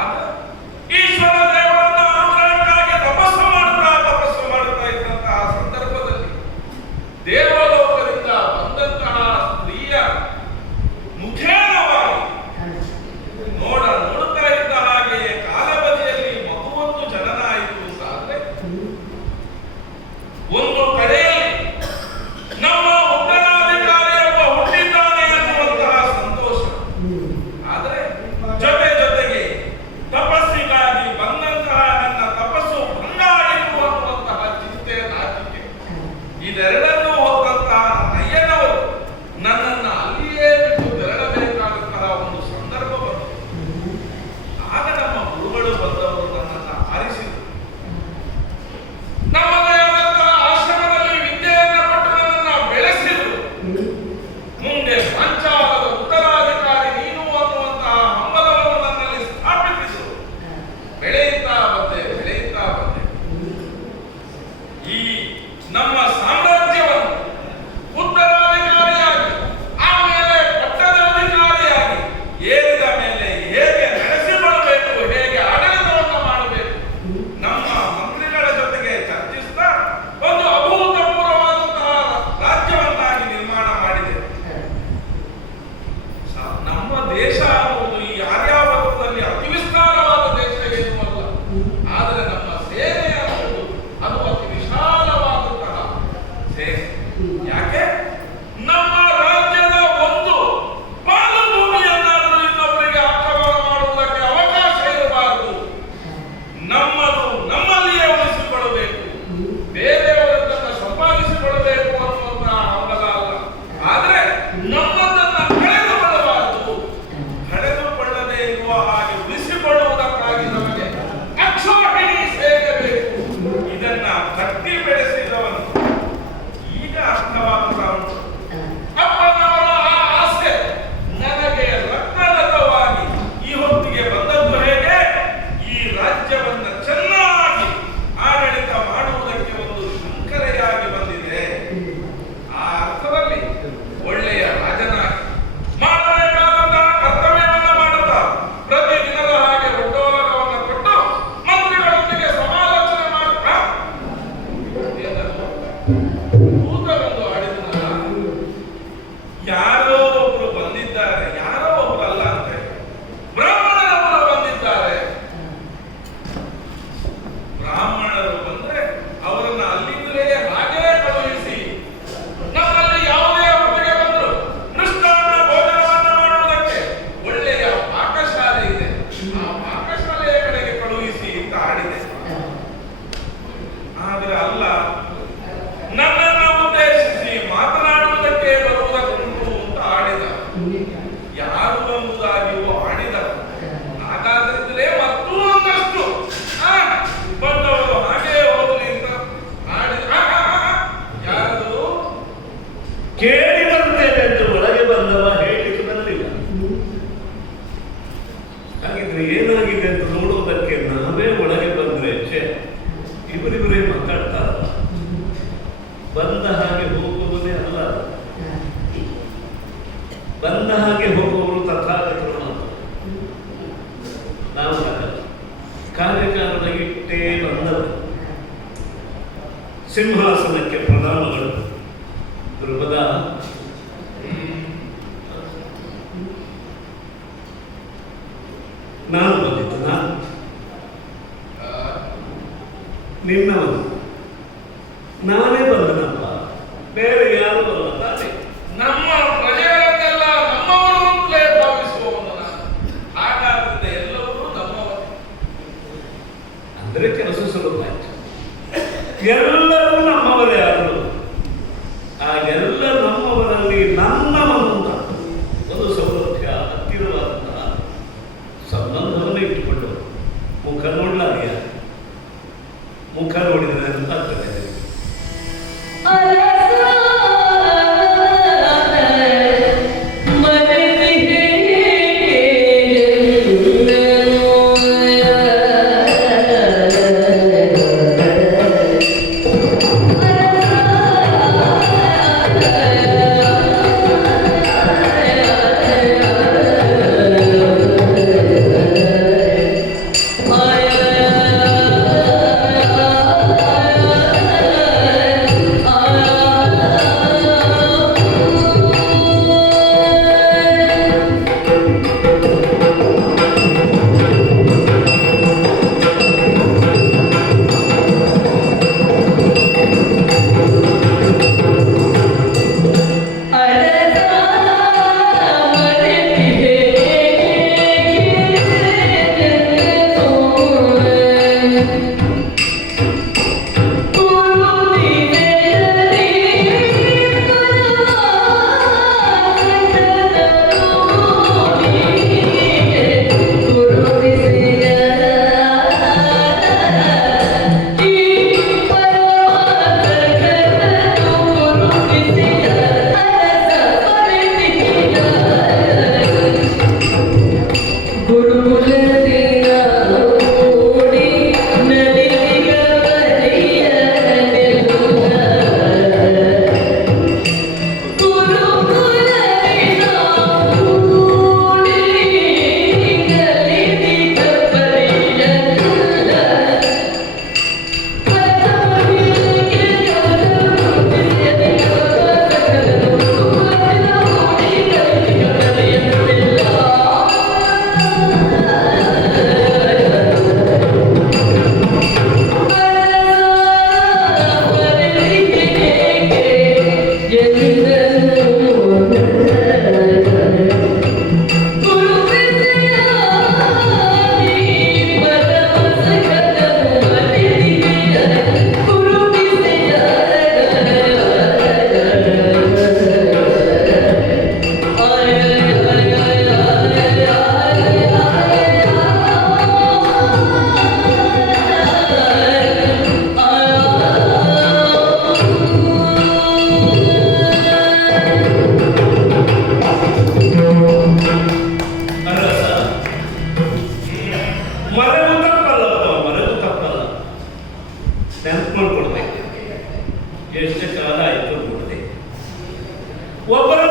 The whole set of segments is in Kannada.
ಆಗ ಈಶ್ವರ ದೇವರನ್ನ ಅನುಗ್ರಹಕ್ಕಾಗಿ ತಪಸ್ಸು ಮಾಡುತ್ತಾ ಇದ್ದಂತಹ ಸಂದರ್ಭದಲ್ಲಿ ದೇವಲೋಕದಿಂದ ಬಂದಂತಹ ಸ್ತ್ರೀಯ ಮುಖೇನವಾಗಿ ನೋಡುತ್ತಾ ಇದ್ದ ಹಾಗೆ ಕಾಲಬದಿಯಲ್ಲಿ ಮಗುವೊಂದು ಜನನ ಆಯಿತು ಅಂತಾದ್ರೆ ಒಂದು ಕಡೆಯಲ್ಲಿ ನಮ್ಮ ಉತ್ತರಾಧಿಕಾರಿಯೊಬ್ಬ ಹುಟ್ಟಿದ್ದಾನೆ ಅನ್ನುವಂತಹ ಸಂತೋಷ, ಆದರೆ ಜೊತೆಗೆ ತಪಸ್ಸಿಗಾಗಿ ಬಂದಂತಹ ನನ್ನ ತಪಸ್ಸು ಭಂಗ ಆಯಿತು ಅನ್ನುವಂತಹ ಚಿಂತೆ, ನಾಚಿಕೆ, ಇದೆರಡನ್ನೂ ಹೊತ್ತಂತಹ ಅಯ್ಯನವರು ನನ್ನನ್ನ ಅಲ್ಲಿಯೇ ಬಿಟ್ಟು ತೆರಳಬೇಕಾದಂತಹ ಒಂದು ಸಂದರ್ಭ ಬಂತು. ಆಗ ನಮ್ಮ ಗುರುಗಳು ಬಂದವರು ನನ್ನನ್ನು ಆರಿಸಿದರು. ನಮ್ಮದೇ ಆದಂತಹ ಆಶ್ರಮದಲ್ಲಿ ವಿದ್ಯೆಯನ್ನು ಕೊಟ್ಟು ನನ್ನನ್ನು ಬೆಳೆಸಿದರು. ಮುಂದೆ ಪಾಂಚಾಲದ ಉತ್ತರಾಧಿಕಾರಿ ನೀನು ಅನ್ನುವಂತಹ ಹಂಬಲವನ್ನು ನನ್ನಲ್ಲಿ ಸ್ಥಾಪಿಸಿದರು. ಬೆಳೆಯುತ್ತಾ ಬಂದೆ. ಈ ನಮ್ಮ ಸಾಮ್ರಾಜ್ಯವನ್ನು ಉತ್ತರಾಧಿಕಾರಿಯಾಗಿ ಆಮೇಲೆ ಪಟ್ಟದಾಧಿಕಾರಿಯಾಗಿ ಏರಿದ ಮೇಲೆ ಹೇಗೆ ನಡೆಸಿಕೊಳ್ಳಬೇಕು, ಹೇಗೆ ಆಡಳಿತವನ್ನು ಮಾಡಬೇಕು, ನಮ್ಮ ಮಂತ್ರಿಗಳ ಜೊತೆಗೆ ಚರ್ಚಿಸ್ತಾ ಒಂದು ಅಭೂತಪೂರ್ವವಾದಂತಹ ರಾಜ್ಯವನ್ನಾಗಿ ನಿರ್ಮಾಣ ಮಾಡಿದೆ. ನಮ್ಮ ದೇಶ ಅನ್ನುವುದು ಈ ಆರ್ಯಾವರ್ತದಲ್ಲಿ ಅತಿ ವಿಸ್ತಾರವಾದ ದೇಶ ಏನೂ ಅಲ್ಲ, ಆದರೆ ನಮ್ಮ ಸೇನೆ ಅನ್ನುವುದು ಅದು ಅತಿ ವಿಶಾಲವಾದಂತಹ ಸೇನೆ. ಯಾಕೆ? ನಮ್ಮ ರಾಜ್ಯದ ಒಂದು ಪಾಲು ಭೂಮಿಯನ್ನಾದರೂ ಇನ್ನೊಬ್ಬರಿಗೆ ಆಕ್ರಮಣ ಮಾಡುವುದಕ್ಕೆ ಅವಕಾಶ ಇರಬಾರದು. ನಮ್ಮದು ನಮ್ಮಲ್ಲಿಯೇ ಉಳಿಸಿಕೊಳ್ಳಬೇಕು, ಬೇರೆಯವರನ್ನ ಸಂಪಾದಿಸಿಕೊಳ್ಳಬೇಕು ಅನ್ನುವಂತಹ ಹಂಬಲ ಅಲ್ಲ. ಆದರೆ ನಮ್ಮದನ್ನ ಕಳೆದುಕೊಳ್ಳಬಾರದು. ಕಳೆದುಕೊಳ್ಳದೆ ಇರುವ ಹಾಗೆ ಉಳಿಸಿಕೊಳ್ಳುವುದಕ್ಕಾಗಿ ನಮಗೆ ಅಕ್ಷೋಹಿಣಿ ಸೇನೆ ಬೇಕು. ಇದನ್ನ ಕಟ್ಟಿ ಬೆಳೆಸಿದವನು ಈಗ ಅರ್ಥವಾಗ್ತಾ ಉಂಟು. ಅಪ್ಪನವರ ಆ ಆಸೆ ನನಗೆ ರಕ್ತಗತವಾಗಿ ಈ ಹೊತ್ತಿಗೆ ಬಂದದ್ದು ಹೇಗೆ? ಈ ರಾಜ್ಯವನ್ನ ಚೆನ್ನಾಗಿ ಆಡಳಿತ ಮಾಡುವುದಕ್ಕೆ ಒಂದು ಶಂಕರೆಯಾಗಿ ಬಂದಿದೆ. ಆ ಅರ್ಥದಲ್ಲಿ ಒಳ್ಳೆಯ ರಾಜನಾಗಿ ಮಾಡಬೇಕಾದಂತಹ ಕರ್ತವ್ಯವನ್ನು ಮಾಡುತ್ತಾ ಪ್ರತಿದಿನದ ಹಾಗೆ ಒಡ್ಡೋಲಗವನ್ನು ಕೊಟ್ಟು ಮಂತ್ರಿಗಳೊಂದಿಗೆ ಸಮಾಲೋಚನೆ ಮಾಡುತ್ತಾ ಕೂತಲೊಂದು ಆಡಿದನಲ್ಲ, ಯಾರೋ ಒಬ್ರು ಬಂದಿದ್ದಾರೆ, ಯಾರೋ ಒಬ್ರು ಅಲ್ಲ ಅಂತೆ, ಬ್ರಾಹ್ಮಣರೊಬ್ಬರು ಬಂದಿದ್ದಾರೆ. ಬ್ರಾಹ್ಮಣರು ಬಂದ್ರೆ ಅವರನ್ನ ಅಲ್ಲಿಂದಲೇ ಹಾಗೇ ಕಳುಹಿಸಿ ನಮ್ಮಲ್ಲಿ ಯಾವುದೇ ಒಪ್ಪಿಗೆ ಬಂದ್ರು ಮೃಷ್ಟಾನ್ನ ಭೋಜನವನ್ನು ಮಾಡುವುದಕ್ಕೆ ಒಳ್ಳೆಯ ಪಾಕಶಾಲೆ ಇದೆ, ಆ ಪಾಕಶಾಲೆಯ ಕಡೆಗೆ ಕಳುಹಿಸಿ ಅಂತ ಆಡಿದೆ. ಆದರೆ ಅಲ್ಲ, ನನ್ನನ್ನು ಉದ್ದೇಶಿಸಿ ಮಾತನಾಡುವುದಕ್ಕೆ ಬರುವುದಕ್ಕುಂಟು ಅಂತ ಆಡಿದ. ಯಾರು ಎಂಬುದಾಗಿಯೂ ಆಡಿದ. ಹಾಗಾದ್ರೆ ಮತ್ತೂ ಒಂದಷ್ಟು ಬಂದವರು ಹಾಗೇ ಹೋಗಲಿ ಅಂತ ಆಡಿದ. ಯಾರು ಕೇಳಿ ಬರ್ತೇನೆ ಅಂತ ಒಳಗೆ ಬಂದವ ಹೇಳಲಿಕ್ಕೆ ಬರಲಿಲ್ಲ. ಹಾಗಿದ್ರೆ ಏನಾಗಿದೆ ಅಂತ ನೋಡುವುದಕ್ಕೆ ನಾವೇ ಒಳಗೆ ಬಂದ್ರೆ ಇವರಿವರೇ ಮಾತಾಡ್ತಾರ. ಬಂದ ಹಾಗೆ ಹೋಗುವುದೇ ಅಲ್ಲ, ಬಂದ ಹಾಗೆ ಹೋಗುವವರು ತಥಾಗತರು ಮಾತ್ರ. ನಾವು ಕಾರ್ಯಕಾರಣ ಇಟ್ಟೇ ಬಂದವರು. ಸಿಂಹಾಸನಕ್ಕೆ ಪ್ರಧಾನಗಳು ಧ್ರುವದ ನಾನು ಬಂದಿದ್ದು, ನಿನ್ನವನು ನಾನೇ ಬಂದನಪ್ಪ, ಬೇರೆ ಯಾರು ಬರಲ್ಲ ತಾನೆ. ನಮ್ಮ ಪ್ರಜೆಗಳನ್ನೆಲ್ಲ ನಮ್ಮವರು ಅಂತಲೇ ಭಾವಿಸುವವನು ನಾನು. ಹಾಗಾದ್ರೆ ಎಲ್ಲರೂ ನಮ್ಮವರು ಅಂದ್ರೆ ಕೆಲಸ ಸುಲಭ ಆಯ್ತು. ಎಲ್ಲರೂ ನಮ್ಮವರೇ ಆದರು. ಆ ಎಲ್ಲ ನಮ್ಮವರಲ್ಲಿ ನನ್ನವನು ಒಂದು ಸೌಲಭ್ಯ, ಹತ್ತಿರವಾದಂತಹ ಸಂಬಂಧವನ್ನು ಇಟ್ಟುಕೊಂಡು ಮುಖ ನೋಡ್ಲಾರಿಯ, ಮುಖ ನೋಡಿದರೆ ಅಂತ ಆಗ್ತದೆ.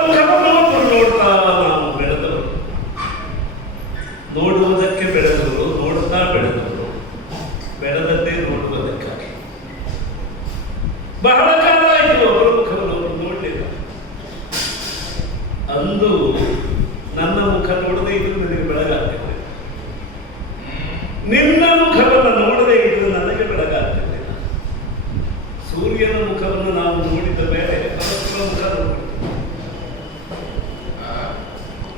ಮುಖವನ್ನು ನೋಡ್ತಾ ನಾವು ಬೆಳೆದವರು, ನೋಡುವುದಕ್ಕೆ ಬೆಳೆದವರು, ನೋಡ್ತಾ ಬೆಳೆದವರು, ಬೆಳೆದದ್ದೇ ನೋಡುವುದಕ್ಕಾಗಿ. ಬಹಳ ಕಾಲ ಆಯಿತು ಅವರ ಮುಖವನ್ನು ನೋಡಲಿಲ್ಲ. ಅಂದು ನನ್ನ ಮುಖ ನೋಡದೇ ಇದ್ರು ನನಗೆ ಬೆಳಗಾಗ್ತಿದೆ, ನಿನ್ನ ಮುಖವನ್ನು ನೋಡದೇ ಇದ್ರು ನನಗೆ ಬೆಳಗಾಗ್ತಿರಲಿಲ್ಲ. ಸೂರ್ಯನ ಮುಖವನ್ನು ನಾವು ನೋಡಿದ ಮೇಲೆ ಪರಸ್ಪರ ಮುಖ ನೋಡ್ಬಿಡ್ತೀವಿ.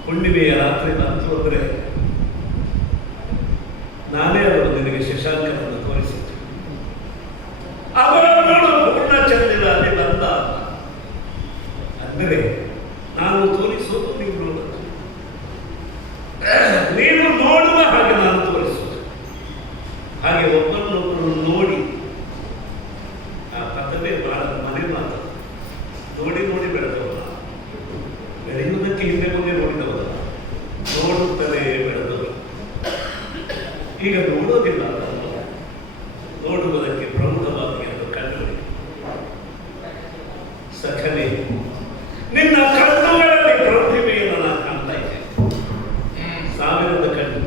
ಹುಣ್ಣಿಮೆಯ ರಾತ್ರಿ ಬಂತು ಅಂದ್ರೆ ನಾನೇ ಅವರು ನಿನಗೆ ಶಶಾಂಕನನ್ನು ತೋರಿಸಿದ್ದೆ. ಅವರ ನೋಡು ಪೂರ್ಣ ಚಂದಿರ ಅಲ್ಲಿ ಬಂದ ಅಂದರೆ ನಾನು ತೋರಿಸೋದು ನೀವು ನೋಡೋದು, ನೀನು ನೋಡುವ ಹಾಗೆ ನಾನು ತೋರಿಸೋದು. ಹಾಗೆ ಒಬ್ಬರನ್ನೊಬ್ಬರು ನೋಡಿ ಆ ಪದವೇ ಬಹಳ ಮನೆ ಮಾತು. ನೋಡಿ ನೋಡಿ ಬೆಳೆದವರ, ಬೆಳೆಯುವುದಕ್ಕೆ ಹಿಂದೆ ಮುಂದೆ ನೋಡಿದವರ, ನೋಡುತ್ತಲೇ ಬೆಳೆದವರು. ಈಗ ನೋಡೋದಿಲ್ಲ, ನೋಡುವುದಕ್ಕೆ ಪ್ರಮುಖವಾಗಿ ಎಂದು ಕಣ್ಣುಗಳು. ಸಖನೆ ನಿನ್ನ ಕಣ್ಣುಗಳಲ್ಲಿ ಪ್ರತಿಭೆಯನ್ನು ನಾನು ಕಾಣ್ತಾ ಇದ್ದೇನೆ. ಸಾವಿರದ ಕಣ್ಣು.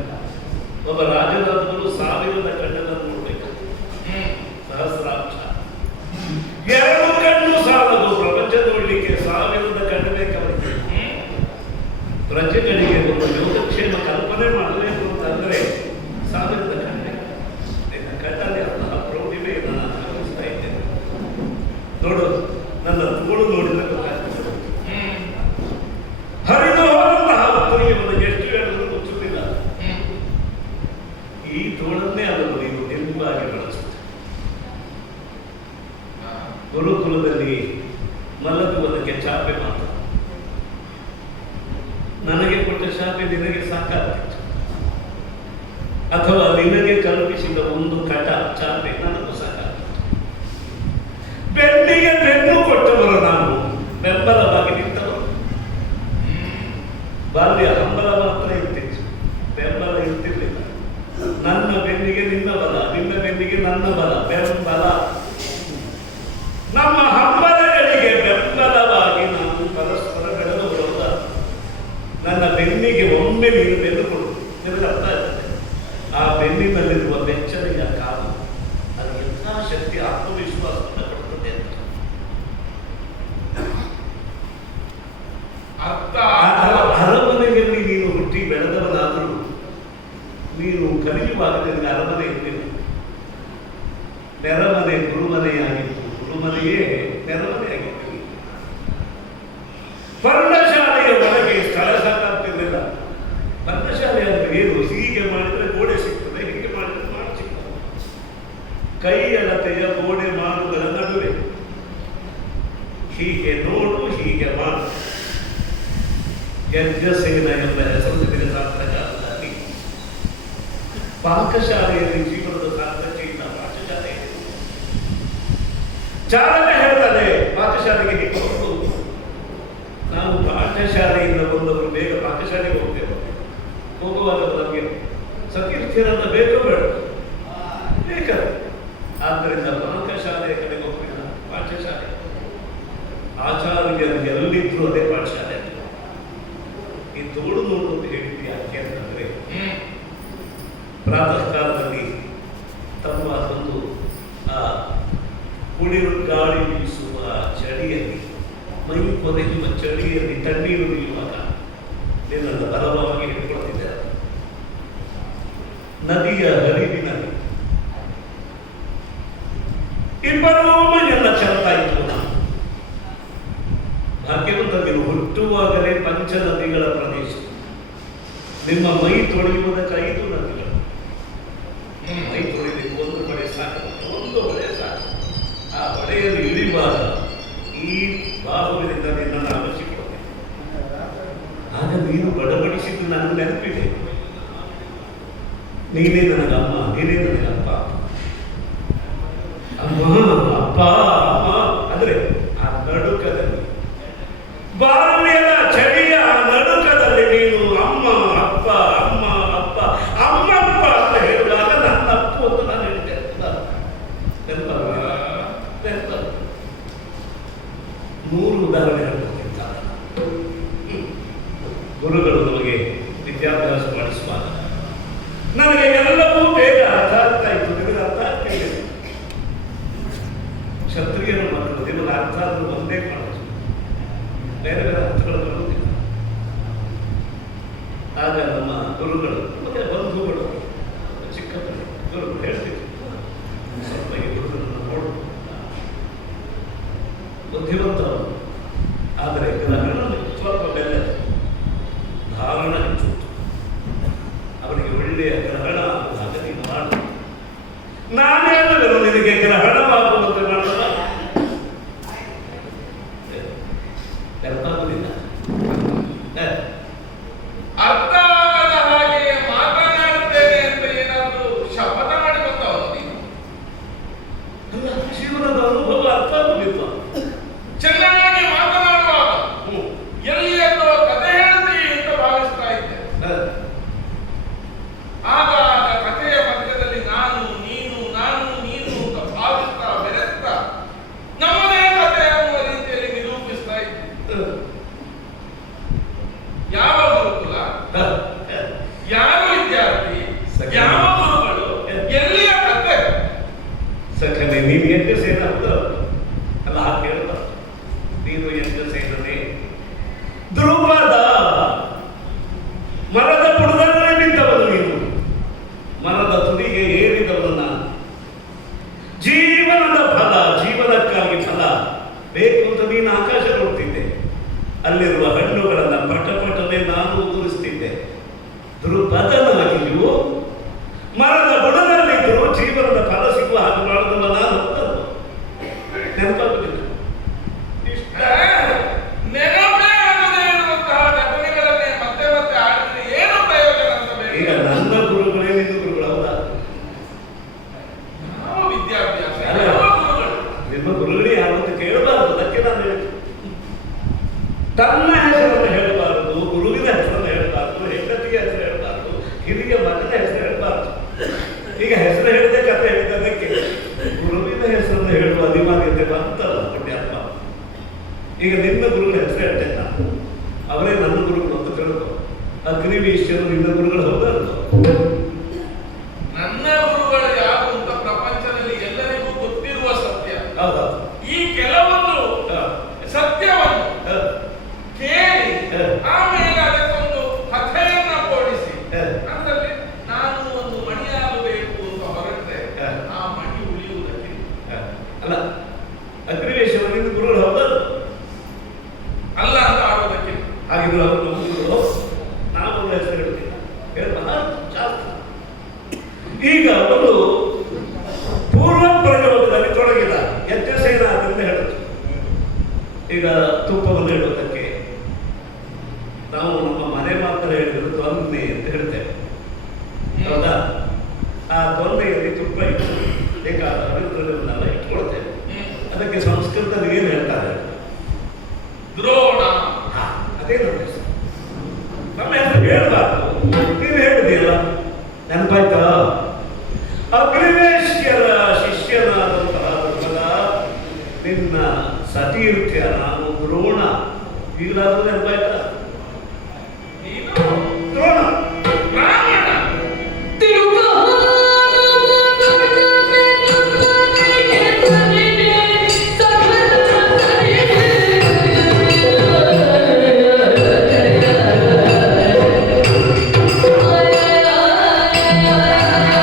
ಒಬ್ಬ ರಾಜನಾದವರು ಸಾವಿರದ ಕಣ್ಣನ್ನು ನೋಡ್ಬೇಕು. ಸಹಸ್ರಾಕ್ಷ. ಎರಡು ಕಣ್ಣು ಸಾಲದು ಪ್ರಪಂಚ ನೋಡ್ಲಿಕ್ಕೆ, ಸಾವಿರದ ಕಣ್ಣು ಬೇಕಾಗುತ್ತೆ. ಪ್ರಜೆಗಳಿಗೆ ಒಂದು ಯೋಗಕ್ಷೇಮ ಕಲ್ಪನೆ ಮಾಡಬೇಕು ಅಂತಂದ್ರೆ ಸಾವಿರದ ಕಣ್ಣೆ. ನಿನ್ನ ಕಣ್ಣಲ್ಲಿ ಅಂತಹ ಪ್ರೌಢಿಮೆಯನ್ನು ನಾನು ಗಮನಿಸ್ತಾ ಇದ್ದೇನೆ. ನೋಡು, ನನ್ನ ತೋಳು ನೋಡಿದ್ರೆ ಗೊತ್ತಾಗ್ತದೆ. ಹರಿದು ಹೋದಂತಹ ತುರಿಯನ್ನು ಎಷ್ಟು ಹೇಳಿದ್ರು ಮುಚ್ಚುತ್ತಿಲ್ಲ. ಈ ತೋಳನ್ನೇ ಅದನ್ನು ನೀವು ನೆನಪಾಗಿ ಬಳಸುತ್ತೆ. ಗುರುಕುಲದಲ್ಲಿ ಮಲಗುವುದಕ್ಕೆ ಚಾಪೆ ಮಾತ್ರ. ನನಗೆ ಕೊಟ್ಟ ಚಾಪೆ ನಿನಗೆ ಸಾಕಾಗ್ತಿತ್ತು, ಅಥವಾ ನಿನಗೆ ಕಲ್ಪಿಸಿದ ಒಂದು ಕಟ ಚಾಪೆ ನನಗೂ ಸಾಕಾಗ್ತಿತ್ತು. ಬೆನ್ನಿಗೆ ಬೆನ್ನು ಕೊಟ್ಟವರು ನಾವು, ಬೆಂಬಲವಾಗಿ ನಿಂತವರು. ಬಾಲ್ಯ ಹಂಬಲ ಮಾತ್ರ ಇರ್ತಿತ್ತು, ಬೆಂಬಲ ಇರ್ತಿರ್ಲಿಲ್ಲ. ನನ್ನ ಬೆನ್ನಿಗೆ ನಿನ್ನ ಬಲ, ನಿನ್ನ ಬೆನ್ನಿಗೆ ನನ್ನ ಬಲ, ಬೆಂಬಲ. ನಮ್ಮ ಹಂಬಲಗಳಿಗೆ ಬೆಂಬಲವಾಗಿ ನಾವು ಪರಸ್ಪರ ಬೆಳೆದವರದ. ನನ್ನ ಬೆನ್ನಿಗೆ ಒಮ್ಮೆ ನೀನು ಬೆನ್ನು ಕೊಡು, ನಿಮಗೆ ಅರ್ಥ ಆಗ್ತದೆ. ಆ ಬೆನ್ನಿನಲ್ಲಿರುವ ಬೆಚ್ಚನೆಯ ಕಾಲು ಅದು ಎಂಥ ಶಕ್ತಿ, ಆತ್ಮವಿಶ್ವಾಸವನ್ನು ಕೊಡುತ್ತದೆ ಅಂತ. ಅರಮನೆಯಲ್ಲಿ ನೀನು ಹುಟ್ಟಿ ಬೆಳೆದವನಾದರೂ ನೀನು ಕಲಿಯುವಾಗ ನಿನಗೆ ಅರಮನೆ ಇರಲಿಲ್ಲ. ನೆರಮನೆ ಗುರುಮನೆಯಾಗಿತ್ತು, ಗುರುಮನೆಯೇ ನೆರಮನೆಯಾಗಿತ್ತು. ಪರ್ಣಶಾಲೆಯ ಒಳಗೆ ಸ್ಥಳ ಸಾಕಾಗ್ತಿರ್ಲಿಲ್ಲ. ಪರ್ಣಶಾಲೆ ಅಂದ್ರೆ ಏನು? ಹೀಗೆ ಮಾಡಿದ್ರೆ ಗೋಡೆ ಸಿಗ್ತದೆ, ಹೀಗೆ ಮಾಡಿದ್ರೆ ಮಾಡಿ ಸಿಗ್ತದೆ. ಕೈ ಅಳತೆಯ ಗೋಡೆ ಮಾಡುವುದರ ನಡುವೆ ಹೀಗೆ ನೋಡು, ಹೀಗೆ ಮಾಡು. ಯಜ್ಞಸೇನ ಎಂಬ ಹೆಸರು ಸಾರ್ಥಕದಲ್ಲಿ ಪಾಕಶಾಲೆಯಲ್ಲಿ ಜೀವನದ ಸಾರ್ಥಕೆಯಿಂದ ಪಾಠಶಾಲೆ ಚಾಲನೆ ಹೇಳ್ತಾನೆ. ಪಾಕಶಾಲೆಗೆ ಹೀಗೆ ಹೋಗುವುದು. ನಾವು ಪಾಠಶಾಲೆಯಿಂದ ಬಂದವರು ಬೇಗ ಪಾಕಶಾಲೆಗೆ ಹೋಗ್ತೇವೆ. ಹೋಗುವಾಗ ನಮಗೆ ಸತೀರ್ಥ್ಯರನ್ನ ಬೇಕೋ ಬೇಡ ಬೇಕಾದ್ರೆ. ಆದ್ದರಿಂದ ಪಾಕಶಾಲೆಯ ಕಡೆಗೆ ಹೋಗ್ತಿಲ್ಲ, ಪಾಠಶಾಲೆ. ಆಚಾರ್ಯರು ಎಲ್ಲಿದ್ರು ಅದೇ ಪಾಠಶಾಲೆ. ಈ ತೋಳು ನೋಡುವುದು ಹೇಳಿದ್ವಿ ಯಾಕೆ ಅಂತಂದ್ರೆ, ಪ್ರಾತಃ ಕಾಲದಲ್ಲಿ ತಮ್ಮ ಒಂದು ಕುಳಿರು ಗಾಳಿ ಬೀಸುವ ಚಳಿಯಲ್ಲಿ, ಮೈ ಕೊನೆಯುವ ಚಳಿಯಲ್ಲಿ ತಣ್ಣೀರು ಬೀಳುವಾಗ ನಿನ್ನನ್ನು ಬಲವಾಗಿ ಹಿಡ್ಕೊಳ್ತಿದ್ದಾರೆ. ನದಿಯ ಹರಿವಿನಲ್ಲಿ ಇಬ್ಬರೂ ಮೈಯೆಲ್ಲ ಚೆಲ್ತಾ ಇತ್ತು. ಭಾಗ್ಯವಂತ, ನೀವು ಹುಟ್ಟುವಾಗಲೇ ಪಂಚ ನದಿಗಳ ಪ್ರದೇಶ. ನಿಮ್ಮ ಮೈ ತೊಳೆಯುವುದಕ್ಕೆ 5 ನದಿಗಳು. ಮೈ ತೊಳೆಯಲಿಕ್ಕೆ ಒಂದು ಕಡೆ ಸಾಕು, ಒಂದು ಹೊಳೆ ಸಾಕು. ಆ ಹೊಳೆಯಲ್ಲಿ ಇಳಿಬಾರ ಈ ಬಾಹುವಿನಿಂದ ನಿನ್ನನ್ನು ಆವರಿಸಿಕೊಳ್ತೇನೆ. ಆಗ ನೀನು ಬಡಬಡಿಸಿದ್ದು ನನಗೆ ನೆನಪಿದೆ. ನೀನೇ ನನಗಮ್ಮ, ನೀನೇ ನನಗಪ್ಪ. ಅಮ್ಮ ಅಪ್ಪ ಅಮ್ಮ ಅಂದ್ರೆ ಆ ನಡುಕದಲ್ಲಿ, ಬಾಲ್ಯದ ಚಳಿಯ ನಡುಕದಲ್ಲಿ ನೀನು ಅಮ್ಮ ಅಪ್ಪ ಅಮ್ಮ ಅಪ್ಪ ಅಮ್ಮಪ್ಪ ಅಂತ ಹೇಳುವಾಗ ನನ್ನ ಅಪ್ಪು ಅಂತ ನಾನು ಹೇಳ್ತೇನೆ. ನೆನಪಲ್ಲ? 100 ಉದಾಹರಣೆ ಹೇಳ್ಕೊಟ್ಟಿದ್ದಾರೆ. ಗುರುಗಳು ನಮಗೆ ವಿದ್ಯಾಭ್ಯಾಸ ಮಾಡಿಸುವಾಗ ನನಗೆ ಎಲ್ಲವೂ ಬೇಗ ಅರ್ಥ ಆಗ್ತಾ ಇತ್ತು. ನಿಮಗೆ ಅರ್ಥ ಆಗ್ತಾ ಇದೆ. ಕ್ಷತ್ರಿಯರ ಮಕ್ಕಳು ನಿಮಗೆ ಅರ್ಥ ಆದರೂ ಒಂದೇ ಕಾಣುತ್ತೆ, ಬೇರೆ ಬೇರೆ ಅರ್ಥಗಳು ಬರುವುದಿಲ್ಲ. ಆಗ ನಮ್ಮ ಗುರುಗಳು ಮತ್ತೆ ಬಂಧುಗಳು ಚಿಕ್ಕ ಗುರುಗಳು ಹೇಳ್ತಿದ್ರು, ಸ್ವಲ್ಪ ಈ ಗುರುಗಳನ್ನು ನೋಡು, ಬುದ್ಧಿವಂತರು, ಆದರೆ ಗ್ರಹಣ ಸ್ವಲ್ಪ ಬೆಲೆ ಧಾರಣ ಹೆಚ್ಚು, ಅವರಿಗೆ ಒಳ್ಳೆಯ ಗ್ರಹಣ ಆಗುವಾಗ ನೀನು ಮಾಡು. ನಾನೇನು ನಿನಗೆ ಗ್ರಹಣವಾಗುವಂತೆ ಮಾಡಲ್ಲ, ನೆನಪಾಗುವುದಿಲ್ಲ. ಅರ್ಥ ಆಗದ ಹಾಗೆ ಮಾತನಾಡುತ್ತೇನೆ ಅಂತ ಏನಾದರೂ ಶಪಥ ಮಾಡಿ ಬರ್ತಾವ ನೀನು? ಅಲ್ಲ, ಜೀವನದ ಅನುಭವ ಅರ್ಥ ಆಗುವುದಿಲ್ಲ. ಚೆನ್ನಾಗಿ ಮಾತನಾಡುವಾಗ ಎಲ್ಲಿಯಲ್ಲೋ ಕಥೆ ಹೇಳ್ತೀವಿ ಅಂತ ಭಾವಿಸ್ತಾ ಇದ್ದೆ. ಆಗ ಕಥೆಯ ಮಧ್ಯದಲ್ಲಿ ನಾನು ನೀನು ಅಂತ ಭಾವಿಸ್ತಾ ಬೆರೆಸ್ತಾ ನಮ್ಮದೇ ಕಥೆ ಅನ್ನುವ ರೀತಿಯಲ್ಲಿ ನಿರೂಪಿಸ್ತಾ ಇದ್ದೆ. ಯಾವ ಗುರುಕುಲ, ಯಾವ ವಿದ್ಯಾರ್ಥಿ, ಯಾವ ಗುರುಗಳು, ಎಲ್ಲಿಯ ಕಥೆ? ಸಖನೆ ನೀನು ಎಂಟು ಸೇನ ಅಲ್ಲ ಕೇಳ್ದ, ನೀನು ಎಂಟು ಸೇನನೆ ಧ್ರುವದ ಮರದ ಬುಡದಲ್ಲೇ ನಿಂತವನು ನೀನು, ಮರದ ತುದಿಗೆ ಏರಿದವನು ನಾನು. ಜೀವನದ ಫಲ, ಜೀವನಕ್ಕಾಗಿ ಫಲ ಬೇಕು ಅಂತ ನೀನು ಆಕಾಶ ನೋಡ್ತಿದ್ದೆ, ಅಲ್ಲಿರುವ ಹಣ್ಣುಗಳನ್ನ ಪಟಪಟನೆ ನಾನು ಉದುರಿಸ್ತಿದ್ದೆ. ಧ್ರುಪದನಾಗಿಯೂ ಮರದ ಬುಡದಲ್ಲಿದ್ದರೂ ಜೀವನದ ಫಲ ಸಿಗುವ ಹಾಗೆ ಮಾಡಿದವ ನಾನು. ನೆನಪಾಗುತ್ತಿಲ್ಲ. ನೆನಪೇ ಆಗದೇ ಇರುವಂತಹ ಘಟನೆಗಳನ್ನೇ ಮತ್ತೆ ಮತ್ತೆ ಆಡಿದ್ರೆ ಏನು ಪ್ರಯೋಜನ ಅಂತ ಬೇಕು? ಈಗ ನನ್ನ ಗುರುಗಳೇ ನಿನ್ನ ಗುರುಗಳು ಹೌದಾ? ಯಾವ ವಿದ್ಯಾಭ್ಯಾಸ, ಅಲ್ಲ. ಯಾವ ಗುರುಗಳು? ನಿಮ್ಮ ಗುರುಗಳೇ ಯಾವತ್ತು ಕೇಳಬಾರದು, ಅದಕ್ಕೆ ನಾನು ಹೇಳಿದೆ. ತನ್ನ ಹೆಸರನ್ನು ಹೇಳಬಾರದು, ಗುರುವಿನ ಹೆಸರನ್ನು ಹೇಳಬಾರದು, ಹೆಂಡತಿಯ ಹೆಸರು ಹೇಳಬಾರದು, ಹಿರಿಯ ಮಗನ ಹೆಸರು ಹೇಳಬಾರದು. ಈಗ ಹೆಸರು ಹೇಳಿದೆ, ಕಥೆ ಹೇಳಿದ್ದಕ್ಕೆ ಗುರುವಿನ ಹೆಸರನ್ನು ಹೇಳುವ ಅನಿವಾರ್ಯತೆ ಬಂತಲ್ಲ ಪುಣ್ಯಾತ್ಮ. ಈಗ ನಿನ್ನ ಗುರುಗಳ ಹೆಸರು ಹೇಳ್ತೇನೆ ನಾನು, ಅವರೇ ನನ್ನ ಗುರುಗಳು ಅಂತ ತಿಳ್ಕೊ. ಅಗ್ನಿವೀಶ್ಯರು ನಿನ್ನ ಗುರುಗಳು ಹೌದಲ್ಲ? ನನ್ನ ಗುರುಗಳು ಯಾರು ಅಂತ ಪ್ರಪಂಚದಲ್ಲಿ ಎಲ್ಲರಿಗೂ ಗೊತ್ತಿರುವ ಸತ್ಯ. ಹೌದಾ? ಈ ಕೆಲವೊಂದು ಸತ್ಯವನ್ನು ಕೇಳಿ ಆಮೇಲೆ ಅದಕ್ಕೊಂದು ಕಥೆಯನ್ನ ಕೊಡಿಸಿ ಅದರಲ್ಲಿ ನಾನು ಒಂದು ಮಣಿಯಾಗಬೇಕು ಅಂತ ಹೊರಟ್ರೆ ಆ ಮಣಿ ಉಳಿಯುವುದಕ್ಕೆ ಅಲ್ಲ, ಅಗ್ನಿವೇಶ್ವರ ನಿನ್ನ ಗುರುಗಳು ಹೌದಲ್ಲ? ಅಲ್ಲ ಅಂತ ಆಡೋದಕ್ಕೆ. ಹಾಗಿದ್ರು ಅವರು